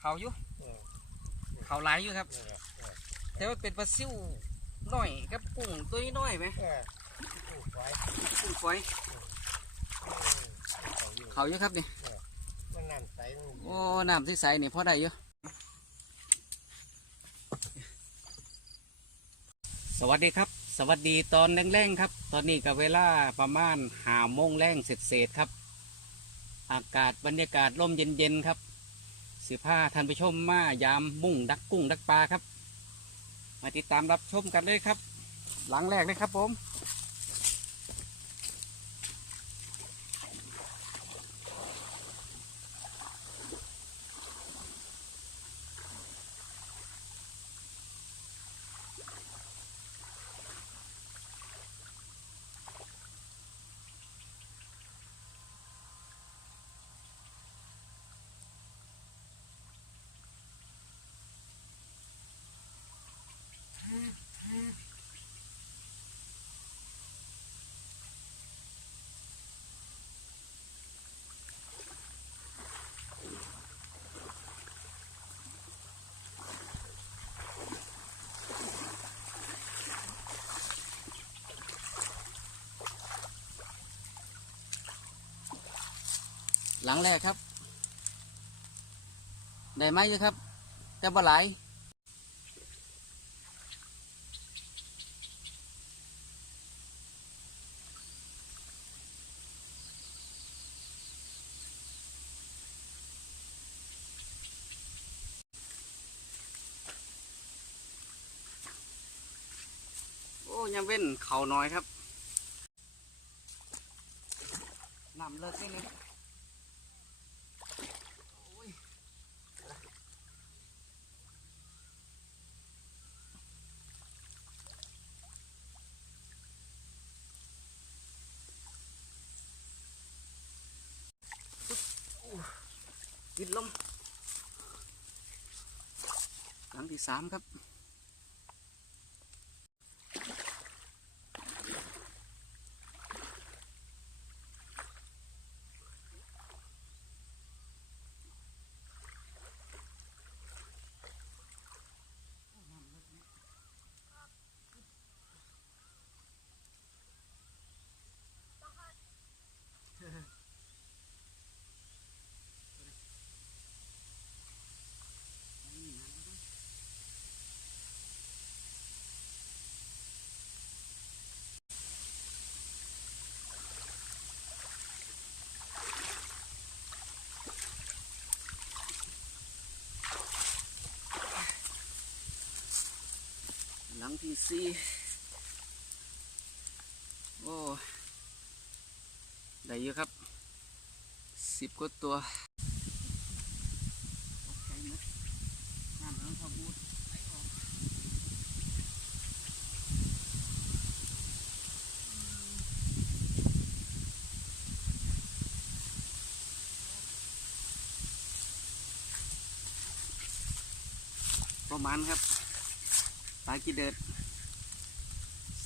เขาอยู่เออเขาหลายอยู่ครับนี่แหละเออแต่ว่าเป็นปลาซิวน้อยกับกุ้งตัวน้อยไหมเออปลูกไว้กุ้งฝอยเออเขาอยู่เขาอยู่ครับนี่มันน้ำใสมันโอ้น้ำที่ใสนี่พอได้อยู่สวัสดีครับ สวัสดีตอนแรงๆครับ ตอนนี้กับเวลาประมาณหาโมงแรงเศษๆครับ อากาศบรรยากาศร่มเย็นๆครับ สือผ้าท่านผู้ชมมายามมุ่งดักกุ้งดักปลาครับ มาติดตามรับชมกันเลยครับ หลังแรกเลยครับผม หลังแรกครับ ได้ไหมอยู่ครับ แต่บ่หลายโอ้ยังเว้นเขาน้อยครับนำเลิกนิดนึง กินลมหลังที่สามครับ หลังที่สี่โอ้ได้เยอะครับสิบกว่าตัวประมาณครับ ปลากีเดิด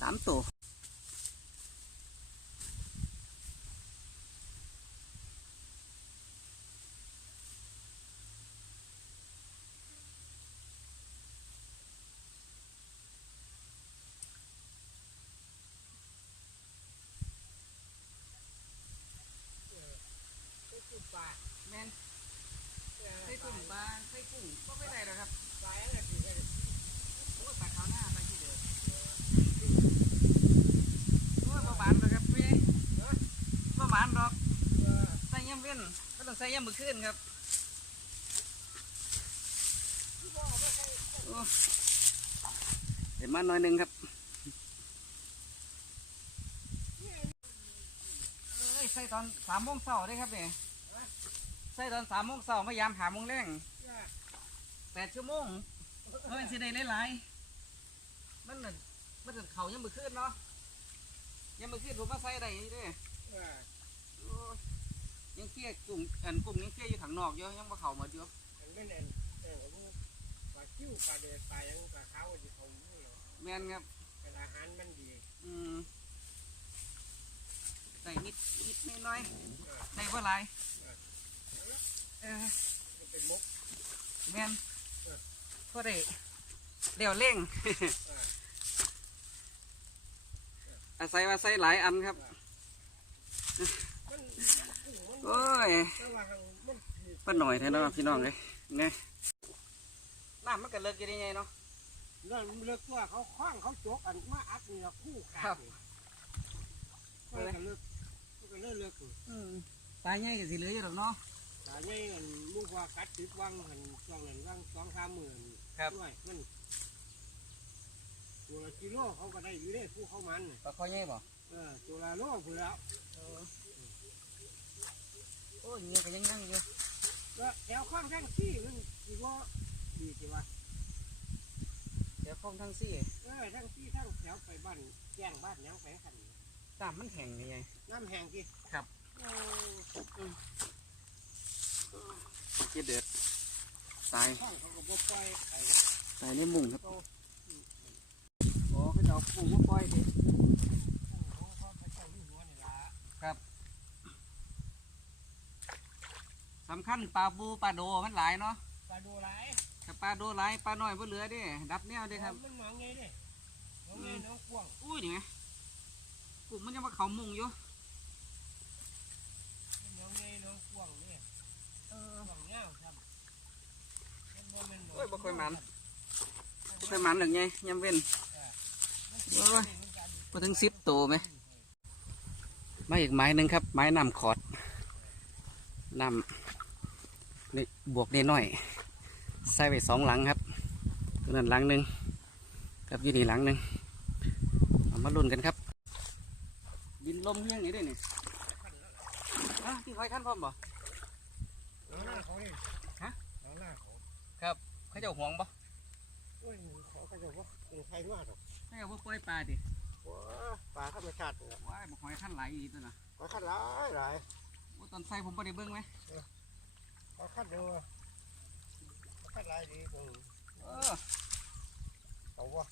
สามตัวแมนใส่กุ้งปลาใส่กุ้งก็ไม่ได้หรอกครับปลาอะไรดีโอ้ยปลาขาวหน้าปลากีเดิดโอ้ยประมาณหรอกครับพี่ประมาณหรอกใส่ ย่ำเว้นก็ต้องใส่ย่ำมือขึ้นครับเห็นมาหน่อยหนึ่งครับใส่ตอนสามโมงเช้าได้ครับเนี่ยใส่ตอนสามโมงเช้ามายามหาโมงแรงแปดชั่วโมงเฮ้ยสิได้หลายๆมันน่ะมันถึงเขายังมือขึ้นเนาะยังมือขึ้นผมมาใส่ได้อยู่เด้โอ้ย ยังเกี้ยกลุ่มอันกลุ่มยังเกี้ยอยู่ถังนอกเยอะยังมาเข่าหมาเยอะมันไม่เน้นเออผมปลาคิ้วปลาเดือดปลายังปลาขาวที่เขาไม่เหรอแม่นครับเป็นอาหารมันดี อืมใส่นิดนิดน้อยๆในว่าไรเออมันเป็นมุกแม่นก็ได้เดี่ยวเร่งอาศัยว่าใส่หลายอันครับมัน โอ้ยแต่ว่ามันป้าหน่อยแท้เนาะพี่น้องเลยเนี่ยน้ำมันก็เลิกอยังได้ไงเนาะเรื่องเลือกตัวเขาคว้างเขาจกอันมาอัดนี่ละคู่ขาครับมันก็เลือกมันก็เลือกเลือกอยู่อืมปลาใหญ่ก็สิเหลืออยู่หรอกเนาะแต่เนี่ยมันลูกว่ากัดติดวังหันช่วงนั้นวังสองสามหมื่นครับด้วยมันตัวละกิโลเขาก็ได้อยู่ได้ผู้เขามันน่ะปลาคอใหญ่บ่เออตัวละโลเพื่อแล้ว โอ้ยเงี้ยก็ยังยังอยู่แล้วแถวข้างแท่งขี้มันดีว่าดีสิวะเดี๋ยวคงทั้งสี่เออทั้งขี้ทั้งแถวไปบ้านแจ้งบ้านหยังไปขันน้ำมันแห้งยังไงน้ำแห้งกี่ครับโอ้เจ็ดเดือดตายข้างเขาก็บ่ปล่อยไปตายในมุ้งครับโอ้เขาจะเอาปูมาปล่อยดิ เขาเขาพระเจ้าอยู่หัวนี่ละ สำคัญปลาบูปลาโดมันหลายเนาะปลาดูหลายถ้าปลาโดหลายปลาน้อยบ่เหลือเด้ดับแนวเด้ครับ มันหนองไงเด้หนองไงหน้องกวางอุ้ยนี่ไงปุ่มมันยังมาเขามุงอยู่มันหนองไงหน้องกวางเนี่ยเออกวางเงาครับมันบ่แม่นหนงโอ้ยบ่ค่อยมันบ่ค่อยมันหนึ่งไงยำเว้นโอ้ยพอถึงสิบตัวไหมมาอีกไม้หนึ่งครับ ไม้นำขอดนำ นี่บวกนิดหน่อยใส่ไปสองหลังครับตัวนั้นหลังหนึ่งกับอยี่นี่หลังหนึ่งเอามาลุ้นกันครับ บินลมเฮี้ยงนี่ด้วยนี่ฮะที่ไฟขั้นพร้อมบ่หน้าหน้าเขาเนี่ยฮะหน้าหน้าเขาเขาเจะห่วงบ่โอ้ยเขาก็จะว่าเป็นใครมากหรอกเขาเจะว่าปล่อยปลาดิว้าปลาธรรมชาติเนี่ยว้ายบอกหอยขั้นหลายอีกตัวนะปลาคัดหลายหลายโอ้ตอนใส่ผมไ่ได้เบิ้งไหม ปลาคัดเดียวปลาคัดหลายดีตรงเออเขาว่า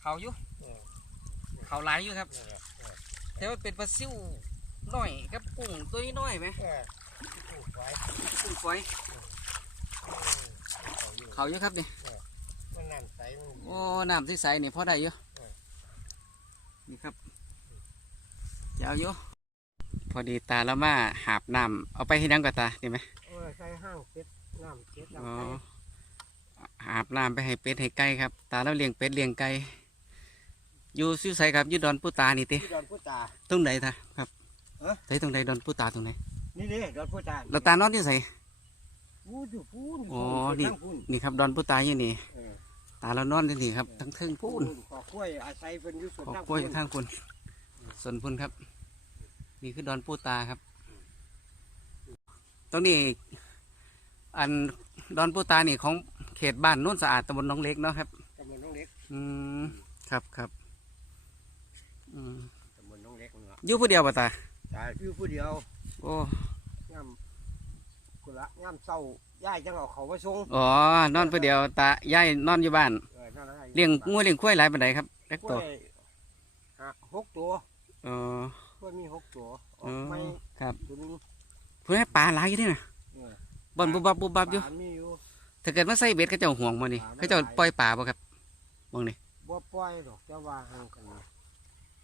เขาอยู่เออเขาหลายอยู่ครับนี่แหละเออแต่ว่าเป็นปลาซิวหน่อยกับกุ้งตัวนี้น้อยไหมเออปลูกไว้กุ้งฝอยเออเขาอยู่เขาอยู่ครับนี่มันน้ำใสมันโอ้น้ำที่ใสนี่พอได้อยู่เออนี่ครับยาวอยู่พอดีตาแล้วมาหาบน้ำเอาไปให้นังกับตาดีไหมเออใส่ห้างเป็ดน้ำเป็ดอ๋อน้ำไก่หาบน้ำไปให้เป็ดให้ไก่ครับ ตาแล้วเลี้ยงเป็ดเลี้ยงไก่อยู่ซิวใสครับอยู่ดอนปูตานี่ติที่ดอนพุตา ตรงไหนตาครับเอ๊ะใส่ตรงไหนดอนปูตาตรงไหนนี่เด้ดอนพุตาเราตานอนที่ใส่พูดอยู่พูดอ๋อนี่นี่ครับดอนปูตาอยู่นี่ เออตาเรานอนที่นี่ครับทั้งเทิงพูน ขอกล้วยอาศัยเป็นอยุสวนขอทางกล้วยอยู่ทางคุณส่วนพุ่นครับ นี่คือดอนปูตาครับ ตรงนี้ อันดอนปูตานี่ของเขตบ้านโน้นสะอาดตำบลหน้องเล็กเนาะครับตำบลน้องเล็ก อืมครับครับอืมตำบลน้องเล็กเนาะอยู่ผู้เดียวป่ะตาแต่อยู่ผู้เดียว โอ้ย่ำกุละย่ำเศร้าย่ายจังเอาเขาไปส่งอ๋อนอนผู้เดียวตายายนอนอยู่บ้านเออนั่นแหละเลี้ยงงูเลี้ยงควายหลายปานใดครับเล็กกล้ตัววยห้าหกตัวอ๋อกล้วยมีหกตัวออ๋ออกไม่ครับตัวหนึงเพื่อให้ปลาหลายอยู่นี่นะเออบ่อนบุบบับบุบบับอยู่ปลามีอยู่ถ้าเกิดมาใส่เบ็ดเขาเจ้าห่วงมานี่ปลาไม่เขาเจ้าหลายปล่อยปลาบ่ครับมองนี่บ่ปล่อยหรอกแต่ว่าห่างกัน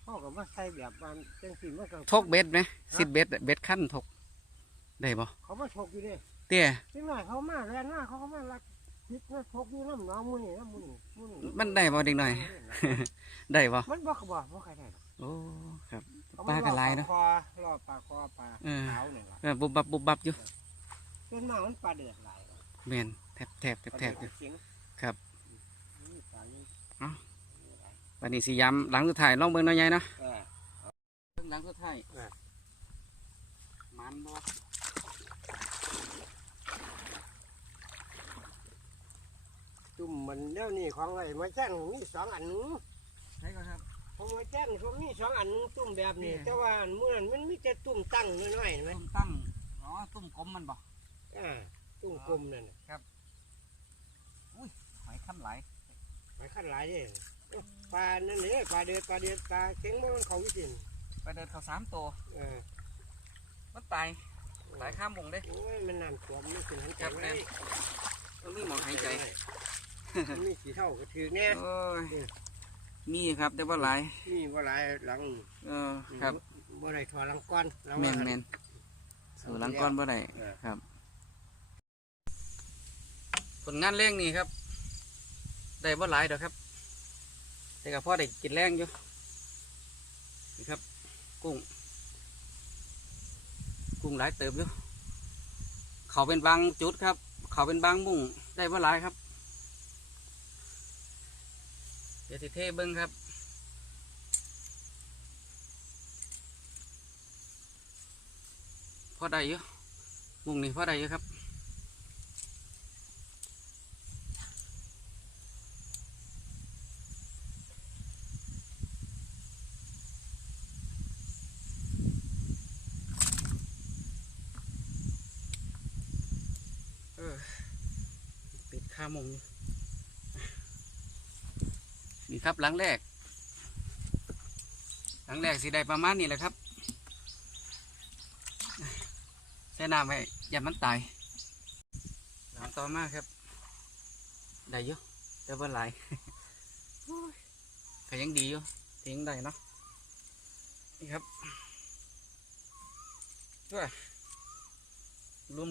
เขาก็มาใส่แบบมันจังสิมันก็ทกเบ็ดไหมสิบเบ็ดเบ็ดขั้นทกได้บ่เขามาชกอยู่เด้เตี้ยนิดหน่อยเขามาแรงหน้าเขาก็มาลักพิษมาชกอยู่น้ำหน้องมือนี่น้ำมือนี่มือนี่มันได้บ่เด็กหน่อย ได้บ่มันบ่กบ่บ่ใครได้หรอก โอ้ครับเอปลากระไรเนอะคอรอบปลาคอปลาเออขาวเนี่ยล่ะเออบุบบับบุบบับอยู่ส่วนมากมันปลาเดือดหลายแมนแทบแทบแทบแทบอยู่เสียงครับนี่ปลานี่วันนี้สิย้ำหลังสุดท้ายลองเบิ่งหน่อยใหญ่เนาะเออเบิ่งหลังสุดท้ายเออมันบ่จุ่มมันเดี๋ยวนี้ของไอ้มาแจ้งมีสองอันใช่ก็ครับ ของมาแจ้งเขามีสองอันจุ่มแบบนี้ นี่ แต่ว่าอันมื่อนั้นมันมีแต่ตุ่มตั้งน้อยๆเห็นไหมตุ้มตั้งอ๋อตุ้มกลมมันบ่อ่าตุ่มกลมนั่นน่ะหอยขั้นหลายไปขั้นหลายเด้เอ้าปลานั่นเลยปลาเดือดปลาเดือดปลาเข็งมันเขาวิจินไปเดินเขาสามตัวเออมันตายตายข้ามวงเด้ โอ้ยมันน้ำท่วมมันขึ้นหันครัจับงแม่เลยนมันมีหมองหายใจ มันมีสีเท่าก็ถือแน่ โอ้ย มีครับ แต่ว่าหลายมีว่าหลายหลังเออครับบ่ได้ถอดหลังก้อนหลังแมนว่าแมนสู่หลังก้อนบ่ได้เออครับ ผลงานแรงนี่ครับ ได้บ่หลายดอกครับ แต่ก็พอได้กินแรงอยู่นี่ครับ กุ้ง กุ้งหลายเติบอยู่เขาเป็นบางจุดครับ เขาเป็นบางมุ่งได้บ่หลายครับ เดี๋ยวสิเทเบิ้งครับพอได้อยู่มุงนี่พอได้อยู่ครับเออปิดค่ามงอยู่ ครับหลังแรก หลังแรกสิได้ประมาณนี้แหละครับใช้น้ำไว้อย่ามันตายหลังต่อมาครับได้อยู่แต่ว่าหลายโอ้ยก็ยังดีอยู่ทิ้งได้เนาะนี่ครับตัว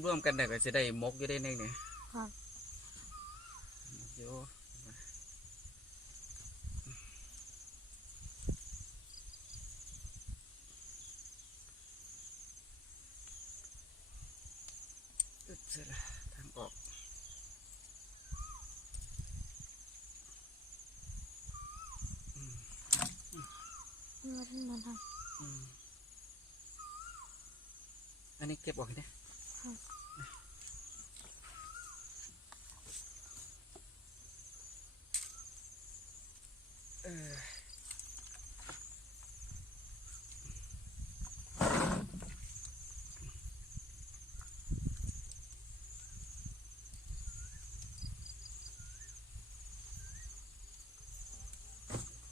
รวมๆกันได้ก็จะได้มกอยู่ได้เนี่ยเนี่ยครับมกอยู่อึ๊ดเสร็จละทางออก มันมันทอืมอันนี้เก็บออกให้ได้ครับเออ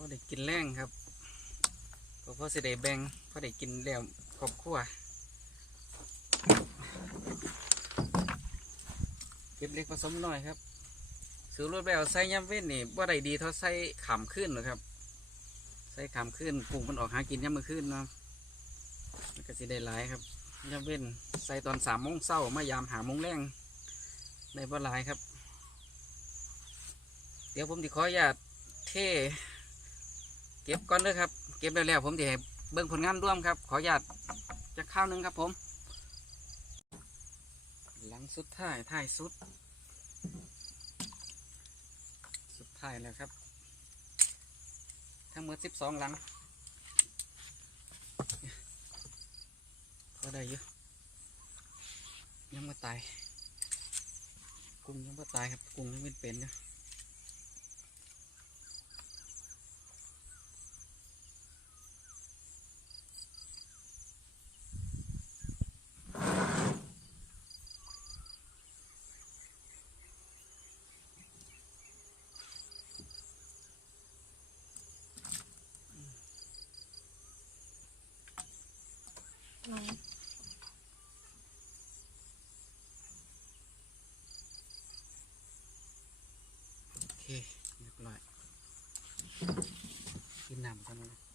ได้กินแรงครับ ก็พอสิได้แบ่งพอได้กินแล้วครอบครัวเก็บเล็กผสมน้อยครับซื้อรถแบบใส่ย่ำเว้นนี่ว่าได้ดีเท่าใส่ขำขึ้นหรอครับใส่ขำขึ้นปรุงมันออกหากินย่ำมือขึ้นนะมันก็สิได้หลายครับย่ำเว้นใส่ตอนสามโมงเช้ามายามหาโมงแรงได้บ่หลายครับ เดี๋ยวผมจะขออนุญาตเทเก็บก่อนเด้อครับ เก็บแล้วๆผมจะให้เบิ่งผลงานร่วมครับ ขออนุญาตจะข้าวหนึงครับผม หลังสุดท้ายท้ายสุด สุดท้ายแล้วครับ ทั้งหมดสิบสองหลังก็ได้เยอะยังไม่ตาย กุ้งยังไม่ตายครับ กุ้งยังไม่เป็นนะำโอเคเรียบร้อยกินน้ำกันเล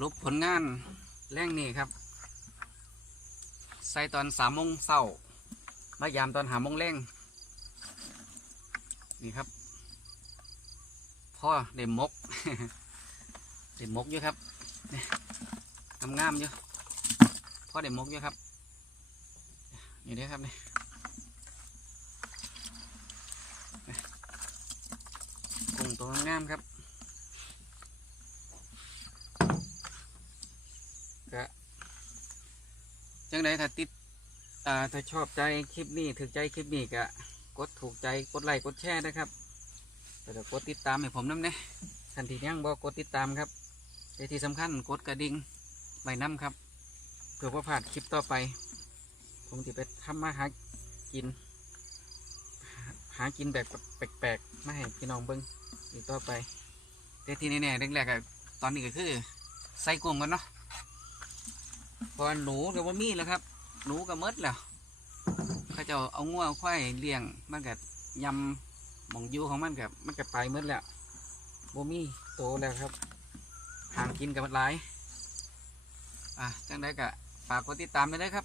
รุปผลงานแรงนี่ครับ ใส่ตอนสามโมงเช้ามายามตอนหาโมงแรงนี่ครับพ่อเด็มมกเด็มมกอยู่ครับนี่งามๆอยู่พ่อเด็มมกอยู่ครับนี่เด้ครับนี่นี่กุ้งตัวงามครับ ก็ จังไดถ้าติดอ่าถ้าชอบใจคลิปนี้ถึกใจคลิปนี้ก็กดถูกใจกดไลค์กดแชร์นะครับแต่กดติดตามให้ผมน้ำเนี่ยทันทียังบอกกดติดตามครับแต่ที่สำคัญกดกระดิ่งใบน้ำครับเพื่อว่าพลาดคลิปต่อไป ผมจะไปทำมาหากิน หากินแบบแปลกๆมาให้พี่น้องเบิ้งอีกต่อไปแต่ที่แน่ๆแรกๆตอนนี้ก็คือ ใส่กุ้งกันเนาะ พอหนูก็ว่ามีแล้วครับ หนูก็หมดแล้วเขาจะเอางัวเอาควายเลี้ยงมันก็ยำหมองยูของมันกับมันก็ไปมดแล้วบ่มีโตแล้วครับหางกินกับมันหลายอะจังได้ก็ฝากกดติดตามไปเลยครับ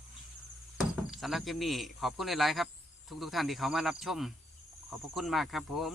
สำหรับคลิปนี้ขอบคุณหลายๆครับ ทุกๆท่านที่เขามารับชม ขอบพระคุณมากครับผม